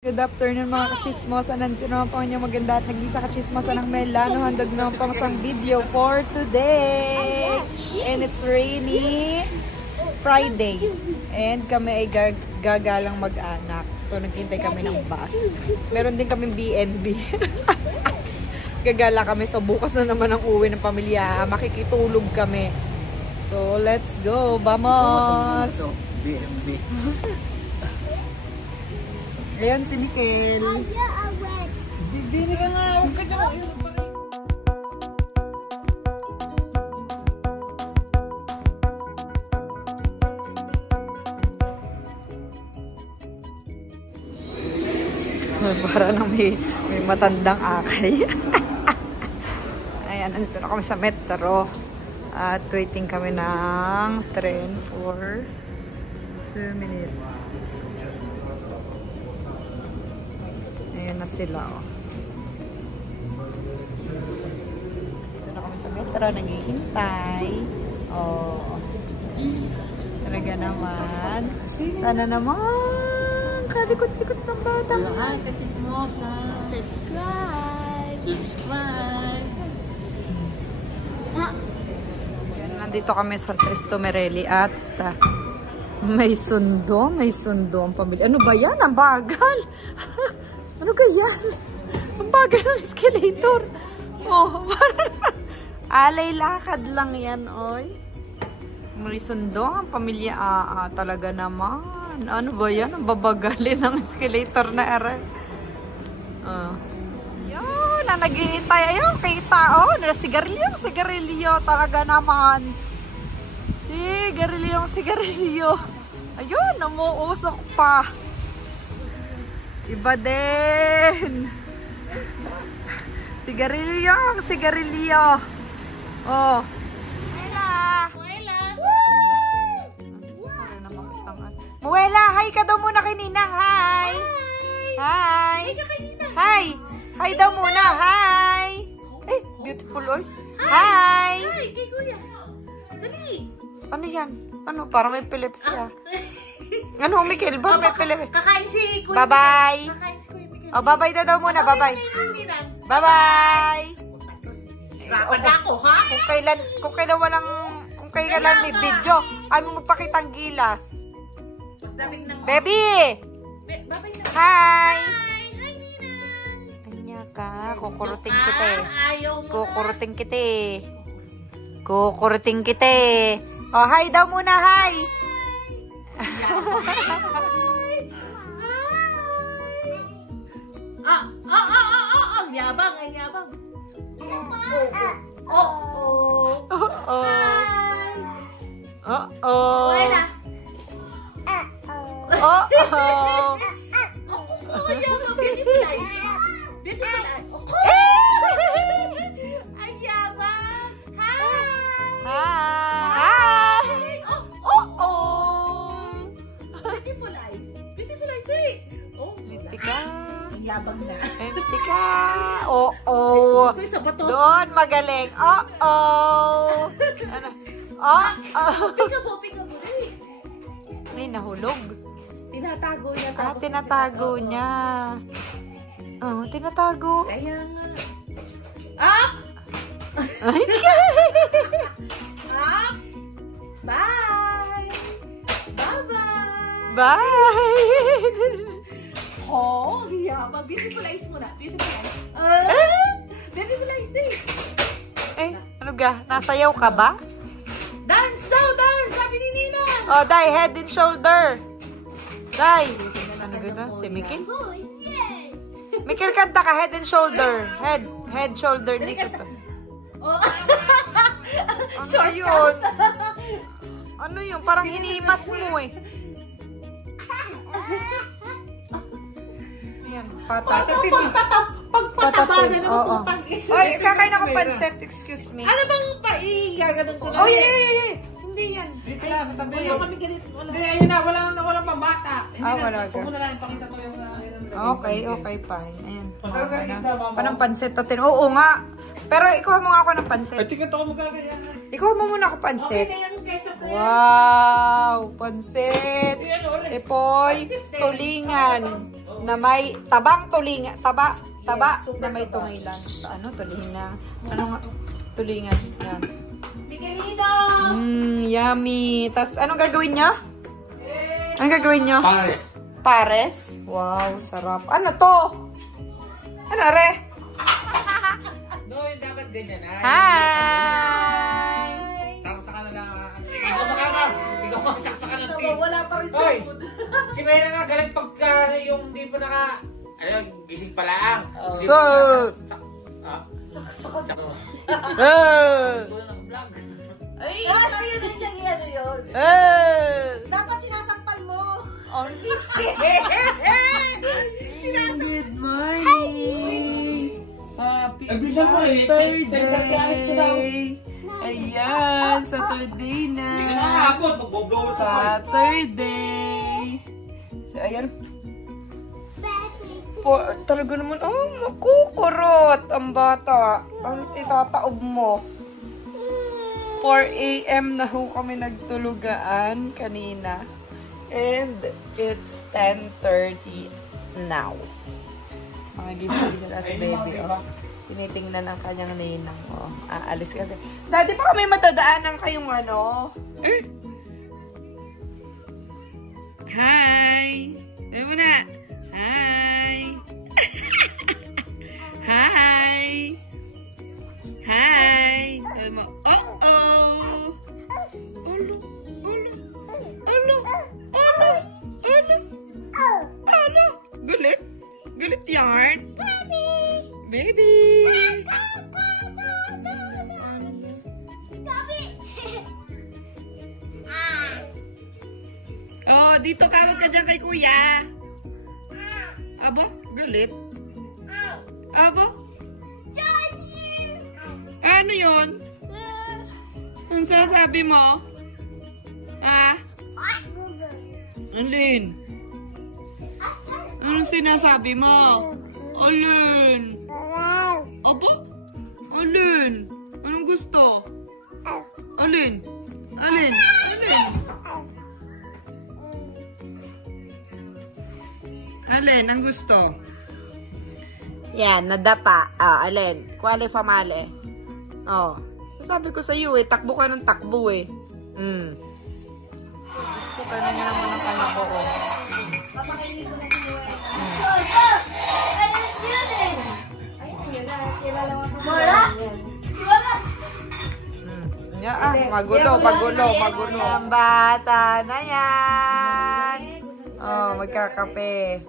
Good afternoon mga kachismosa. Nandito naman po niyo maganda at nag-isa kachismosa ng Melano. Handog naman pang isang video for today. And it's rainy Friday. And kami ay gagalang mag-anak. So naghintay kami ng bus. Meron din kami BNB. Gagala kami. So bukas na naman ang uwi ng pamilya. Makikitulog kami. So let's go. Vamos! BNB. Ayan si Mikel. Dini ka nga. Huwag ka dyan. Para nang may matandang akay. Ayan, nandito na kami sa metro. At waiting kami ng train for 2 minutes. Ayan na sila, oh. Dito na kami sa metro, naghihintay. Oh. Talaga naman. Sana naman. Kalikot-likot ng bata. Hi, Kakismosa. Subscribe. Ayan, nandito kami sa Estomerelli at may sundo ang pamilya. Ano ba yan? Ang bagal. Ano ganyan? Ang bagal ng escalator. Oh, alay lakad lang yan, oy. May sundo ang pamilya. Talaga naman. Ano ba yan? Ang babagalin ng escalator na aray. Yun, nag-iintay. Ayun, kita, oh. Sigarilyo. Talaga naman. Sigarilyo. Ayun, namuusok pa. Iba din. Sigarilyo. Oh. Muela, hi ka daw muna kay Ninang. Hi. Hi daw muna. Hi. Eh, beautiful voice. Hi. Hi, kay Kuya. Dali. Ano yan? Ano? Parang may epilepsy. Ano, Mikel? Ba may epilepsy? Kakain si Kuya. Bye-bye. Kakain si Kuya Miguel. Oh, bye-bye daw muna. Bye-bye. Bye-bye. Rapan ako, ha? Kung kailan may video, ay mo magpakitang gilas. Pagdamig ng... Baby! Bye-bye na. Hi! Hi, Nina. Anya ka, kukuruting kita eh. Ayaw mo Kukuruting kita eh. Oh, hi daw muna, hi! Ang yabang. Wala. Beautiful eyes. Ang yabang. Hi! Beautiful eyes, eh. Litika. Ang yabang na. Litika. Isa pa to. Doon magaling. Ano? Pika mo, dali. Ay, nahulog. Tinatago niya. Tinatago niya. Oh, tinatago. Kaya nga. Ay, Bye! Bye-bye! bye! Oh, yabang. Beautiful eyes mo na. Beautiful eyes, eh. Ano ga? Nasayaw ka ba? Dance daw, dance! Sabi ni Nina. Oh, Day, head and shoulder. Day. Ano gito? Si Mikil? Mikil, kanta ka, head and shoulder. Head, shoulder, knees. Oh. Ano yun? Ano yun? Parang hinimas mo eh. Ayan, Pagpatabagan ng oo. putang. Oy, kakain ako pansit, excuse me. Ano bang paigaganon ko na? Oy, hindi yan. Dito na sa tabi. Wala kami ganito. Hindi, ayun na. Walang pambata. Wala ka. Huwag mo na lang ipakita ko yung... Okay, fine. Ayan. Panang pansit natin. Oo nga. Pero ikuha mo nga ako ng pansit. Ay, tingnan ako magkakaya. Ikuha mo muna ako pansit. Okay na yan, ketchup na yan. Wow! Pansit! Epoy, tulingan. na may tabang tulingan. Taba Yes, na may super tungilan. Ano? Tulingan. Ano nga? Tulingan. Yan. Miguelino! Yummy. Tapos, anong gagawin niya? Anong gagawin niyo? Pares. Pares? Wow, sarap. Ano to? Ano, are? No, yung dapat ganyan. Hi! Saksa ka na lang. Ikaw makaka. Ikaw masaksakan ng team. Wala pa rin Hoy! sa food. Si Mayra nga galit pagka yung di pa naka... Ayun, gising pa lang. Di So... pa- Saksakan. Naka-vlog. Ay, ayun yan yun. Dapat sinasampal mo. Only. Good morning! Happy Bilisan mo eh. Alis ko daw. Ayan, Saturday na. Hindi ka nakakapot. Mag-blow sa Saturday! So, ayan. Talaga naman, makukurot ang bata. Ang itataob mo. 4 AM na ho kami nagtulugaan kanina. And it's 10:30 now. Mga gising na si baby, oh. Tinitingnan ang kanyang ninang, oh. Aalis kasi. Daddy, baka may matadaanan kayong ano? Hi! Ano mo na? Hi! Hi! Hi! Sabi mo, oh-oh! Olo! Olo! Olo! Olo! Olo! Olo! Gulit? Gulit yarn? Baby! Oh, dito ka. Huwag ka dyan kay kuya. Abo? Galit? Abo? Ano yun? Ang sasabi mo? Ha? Alin? Anong sinasabi mo? Alin? Abo? Alin? Anong gusto? Alin? Alin? Alin? Alin ang gusto? Yan, nadapa. Alin? Quale famale? Oh. Sasabi ko sa iyo takbo ka ng takbo eh. Diyos ko, kanan niya naman ang anak ko. Papakainin ko na si Noel. Magulo. Ang bata na yan. Oh, magkakape.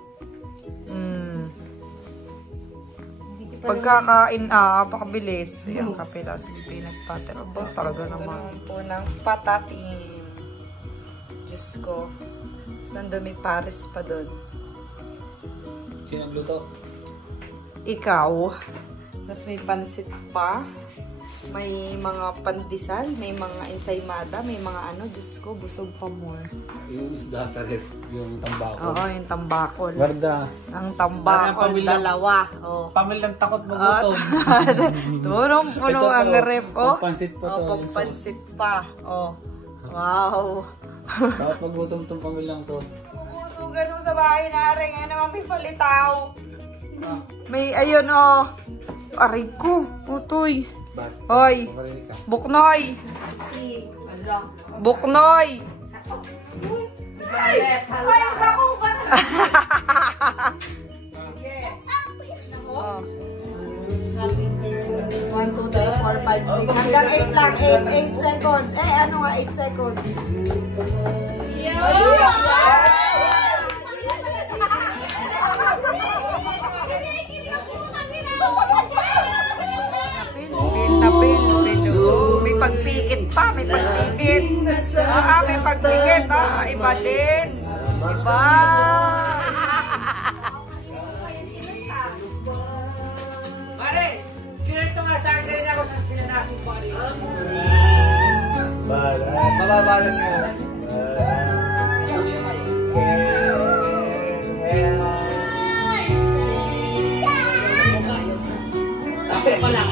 Pagkakain, pakabilis. Yung kape, tapos peanut butter. Aba, talaga naman po ng patatim. Diyos ko. Saan may Paris pa doon? Sino ang luto? Ikaw. Tapos may pansit pa. May mga pandesal. May mga ensaymada. May mga ano. Diyos ko, busog pa more. Yung isda sa rep, yung tambako. Oo, yung tambakol. Guarda. Ang tambakol, dalawa. Oh. Pamilyang takot magutom. Punong-puno Ito ang po, rep, oh. pampansit po to. Pampansit pa. Oh. Wow. Dapat magutom tong pamilyang to. Pupusugan mo sa bahay na rin. Ngayon naman may palitaw. May, ayun, oh. Aray ko. Utoy. Hoy. Buknoy. Buknoy. Ay, bako ba? Oh. 1, 2, 3, 4, 5, 6. Hanggang 8 lang. 8 seconds. Ano nga 8 seconds? Tapin. May pagpikit pa. May pagpikit. May pagpikit. Iba din. Iba. Mare, kinento nga sa akin ako sa sinanasin ko kanina. Mababalan nga. Wala.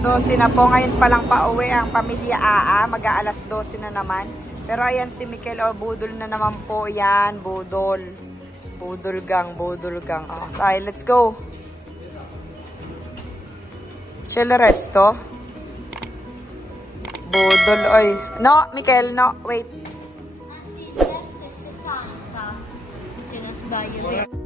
12 na po. Ngayon pa lang pauwi ang pamilya Aa. Mag-aalas 12 na naman. Pero ayan si Mikel, oh, budol na naman po yan. Budol. Budol gang, budol gang. Oh, so, let's go. Chill resto. Budol, oy. No, Mikel, no. Wait. Así, este se salta. Tienes que